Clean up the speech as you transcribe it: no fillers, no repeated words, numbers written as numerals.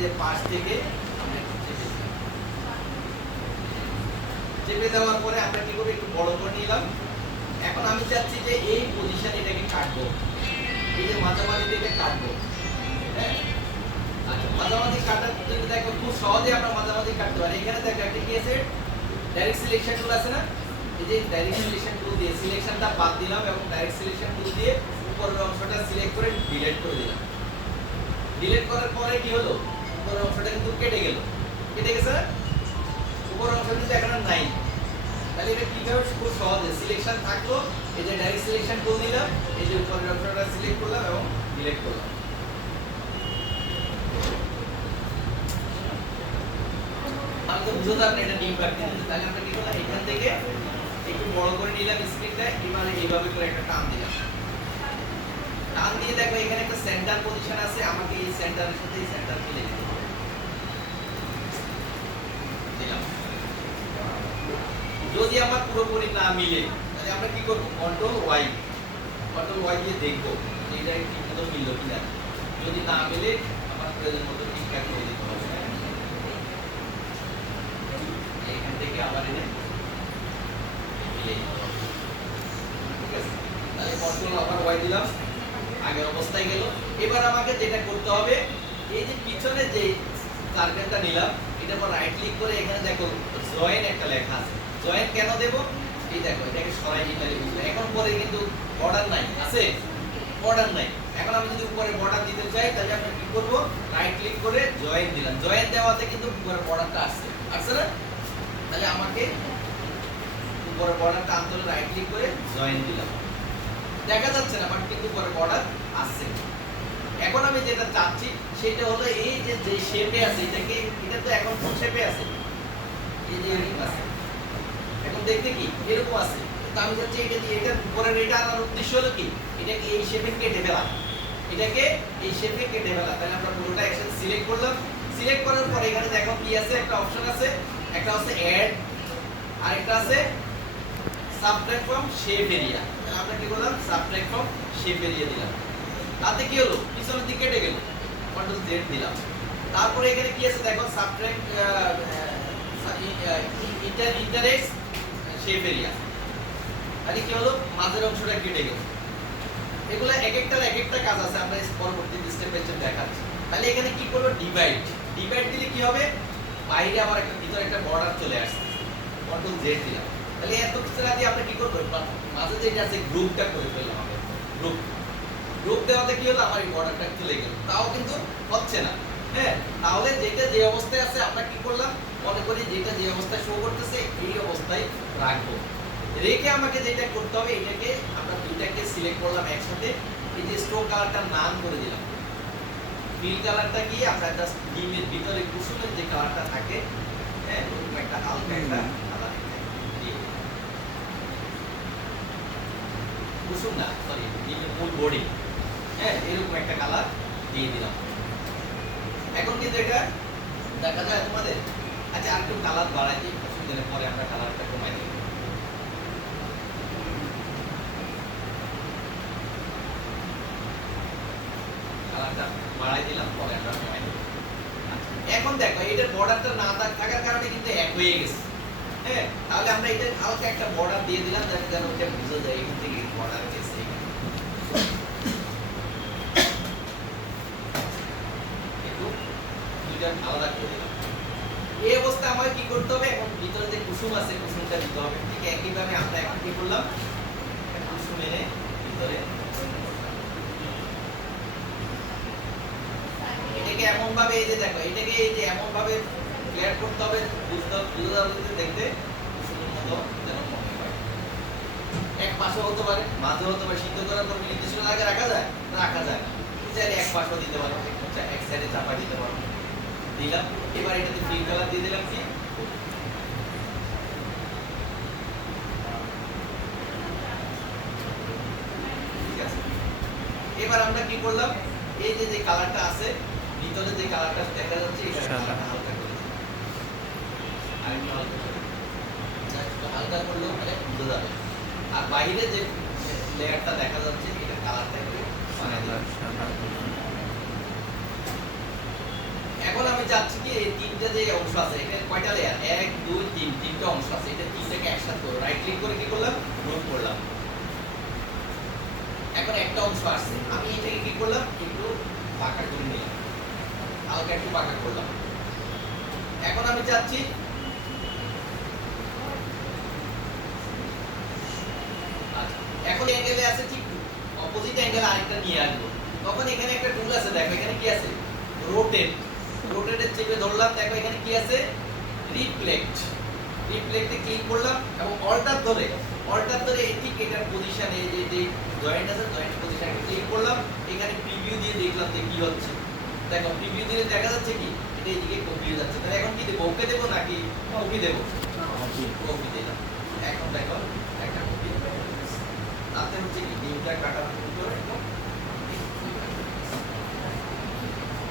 যে পাশ থেকে আমরা চেপে দেওয়ার পরে আমরা কি করব, একটু বড় করে নিলাম। এখন আমি চাচ্ছি যে এই পজিশন এটাকে কাটবো, এই যে মাঝামাঝি থেকে কাটবো। হ্যাঁ, আচ্ছা, মাঝামাঝি কাটার জন্য দেখো খুব সহজে আমরা মাঝামাঝি কাটতে পারি। এখানে দেখো একটা কি আছে, ডাইরেক্ট সিলেকশন টুল আছে না, এই যে ডাইরেক্ট সিলেকশন টুল দিয়ে সিলেকশনটা বাদ দিলাম এবং ডাইরেক্ট সিলেকশন টুল দিয়ে উপরের অংশটা সিলেক্ট করে ডিলিট করে দিলাম। ডিলিট করার পরে কি হলো, উপরের অংশটা কিন্তু কেটে গেল, কেটে গেছে না, উপরের অংশ কিন্তু এখন আর নাই। তাহলে এটা কিভাবে, খুব সহজে সিলেকশন থাকলো, এই যে ডাইরেক্ট সিলেকশন টুল নিলাম, এই যে উপরের অংশটা সিলেক্ট করলাম এবং ডিলিট করলাম। আমি তো বুঝতে পারলাম এটা ডিম পার্টি দিতে, তাহলে আমরা কি করলাম, এখান থেকে একটু বড় করে নিলাম স্ক্রিনটা, এবারে এইভাবে করে একটা টান দিলাম। টান দিয়ে দেখো এখানে একটা সেন্টার পজিশন আছে, আমাকে এই সেন্টারের সাথে এই সেন্টার মিলে দিতে হবে। দিলাম। যদি আমার পুরোপুরি না মিলে তাহলে আমরা কি করব, কন্ট্রোল ওয়াই দিয়ে দেখব যে এটা ঠিকমতো মিললো কিনা। যদি না মিলে আমার প্রয়োজন মতো ঠিকঠাক করে দিতে হবে। এখান থেকে আবার এনে মিলে দিতে হবে। ঠিক আছে, তাহলে কন্ট্রোল আবার ওয়াই দিলাম, আগের অবস্থায় গেল। এবার আমাকে যেটা করতে হবে, এই যে পিছনে যে সার্কেলটা নিলাম, এটার উপর রাইট ক্লিক করে এখানে দেখো জয়েন একটা লেখা আছে। জয়েন কেন দেব, এই দেখো এটাকে সরাই দিতে হবে। এখন পরে কিন্তু বর্ডার নাই, আছে বর্ডার নাই। এখন আমি যদি উপরে বর্ডার দিতে চাই তাহলে আমরা কি করব, রাইট ক্লিক করে জয়েন দিলাম। জয়েন দেওয়াতে কিন্তু উপরে বর্ডারটা আসছে, আসছে না? তাহলে আমাকে উপরে বর্ডারটা আনতে হলে রাইট ক্লিক করে জয়েন দিলাম। দেখা যাচ্ছে না বাট কিন্তু উপরে বর্ডার আসছে। এখন আমি যেটা চাচ্ছি সেটা হলো এই যে যে শেপে আছে এটাকে, এটা তো এখন কোন শেপে আছে, এই যে এরকম আছে, এখন দেখতে কি এরকম আছে। তো আমি চাচ্ছি এটা দিয়ে এটা উপরের এটা আনার উদ্দেশ্য হলো কি, এটাকে এই শেপে কেটে ফেলা, এটাকে এই শেপে কেটে ফেলা। তাহলে আমরা পুরোটা একসাথে সিলেক্ট করলাম। সিলেক্ট করার পরে এখানে দেখো কি আছে, একটা অপশন আছে, একটা হচ্ছে অ্যাড আর একটা আছে সাবট্রাক্ট ফ্রম শেপ এরিয়া। তাহলে আমরা কি করলাম, সাবট্রাক্ট ফ্রম শেপ এরিয়া দিলাম। তাতে কি হলো, পিছনের দিকে কেটে গেল, কন্ট্রোল জেড দিলাম। তারপরে এখানে কি আছে দেখো, সাবট্রাক্ট ইন্টারেক্ট শেপ এরিয়া। তাহলে কি হলো, মাঝের অংশটা কেটে গেল। এগুলা এক একটা কাজ আছে, আমরা পরবর্তী স্টেপ বাই স্টেপ দেখাচ্ছি। তাহলে এখানে কি করব, ডিভাইড দিলে কি হবে, বাইরে আবার একটা ভিতরে একটা বর্ডার চলে আসছে, কন্ট্রোল জেড দিলাম। তাহলে এত কিছু না দিয়ে আমরা কি করব, মাঝে যেটা আছে গ্রুপটা করে ফেললাম। আমরা গ্রুপ দেওয়াতে কি হলো, আমার এই বর্ডারটা চলে গেল, তাও কিন্তু হচ্ছে না। হ্যাঁ, তাহলে যেটা যে অবস্থায় আছে আমরা কি করলাম, মনে করি যেটা যে অবস্থায় শো করতেছে এই অবস্থায় রাখবো। রেখে আমাকে যেটা করতে হবে, এটাকে আমরা দুইটাকে সিলেক্ট করলাম একসাথে, এই যে স্ট্রোক কালারটা নাম করে দিলাম। ফিল কালারটা কি, আমরা জাস্ট ডিমের ভিতরে কুসুমের যে কালারটা থাকে, হ্যাঁ, ওরকম একটা হালকা একটা কালার দিয়ে কুসুম না, সরি ডিমের ফুল বডি, হ্যাঁ, এরকম একটা কালার দিয়ে দিলাম। এখন কিন্তু এটা দেখা যায় তোমাদের। আচ্ছা, আর একটু কালার বাড়াই দিই, কিছুদিনের পরে আমরা কালারটা কমাই দিই। কালারটা বাড়াই দিলাম, পরে আমরা কমাই দিই। এখন দেখো এটার বর্ডারটা না থাকার কারণে কিন্তু এক হয়ে গেছে। হ্যাঁ, তাহলে আমরা এটা হালকা একটা বর্ডার দিয়ে দিলাম, যাতে যেন ওটা বুঝা যায় এখান থেকে বর্ডার গেছে। একটু দুইটা আলাদা করে দিলাম। এই অবস্থায় আমাকে কি করতে হবে, এখন ভিতরে যে কুসুম আছে কুসুমটা দিতে হবে। ঠিক একইভাবে আমরা এখন কি করলাম, কুসুম এনে ভিতরে এটাকে এমন ভাবে, এই যে দেখো এটাকে এই যে এমন ভাবে ক্লিয়ার করতে হবে, বুঝতে দেখতে কুসুমের মতো যেন মনে হয়। এক পাশে হতে পারে, মাঝে হতে পারে, সিদ্ধ করার পর নির্দিষ্ট জায়গায় রাখা যায় না। চাইলে এক পাশও দিতে পারো, এক সাইডে চাপা দিতে পারো। দিলাম। এবার এটাতে ফিল কালার দিয়ে দিলাম কি, ঠিক আছে। এবার আমরা কি করলাম, এই যে কালারটা আছে ভিতরে, যে কালারটা দেখা যাচ্ছে এটা কালারটা হালকা করে দিলাম। আর একটু হালকা করে, হালকা করলেও মানে বুঝা যাবে। আর বাইরে যে লেয়ারটা দেখা যাচ্ছে এটা কালারটা একটু বানাই দিলাম। এখন আমি চাচ্ছি কি এই তিনটা যে অংশ আছে এখানে কয়টা লেয়ার, 1 2 3 তিনটা অংশ আছে, এটা তিনটাকে একসাথে করব, রাইট ক্লিক করে কি করলাম, গ্রুপ করলাম। এখন একটা অংশ আসছে, আমি এটাকে কি করলাম, একটু বাঁকা করে নিলাম, হালকা একটু বাঁকা করলাম। এখন আমি চাচ্ছি আচ্ছা, এখন অ্যাঙ্গেলে আছে ঠিক অপোজিট অ্যাঙ্গেল আরেকটা নিয়ে আসবো, তখন এখানে একটা টুল আছে, দেখো এখানে কি আছে, রোটেট। রোটেটে চেপে ধরলাম, দেখো এখানে কি আছে, রিফ্লেক্ট। রিফ্লেক্টে ক্লিক করলাম এবং অল্টার ধরে এই ঠিক এটার পজিশনে যে জয়েন্ট আছে জয়েন্ট পজিশনে ক্লিক করলাম, এখানে প্রিভিউ দিয়ে দেখলাম যে কি হচ্ছে। দেখো প্রিভিউ দিলে দেখা যাচ্ছে কি এটা এইদিকে কপি হয়ে যাচ্ছে। তাহলে এখন কি দেব, ওকে দেব নাকি কপি দেব, কপি দিলাম। এখন দেখো একটা কপি তাতে হচ্ছে কি নিউটা কাটা শুরু করে একদম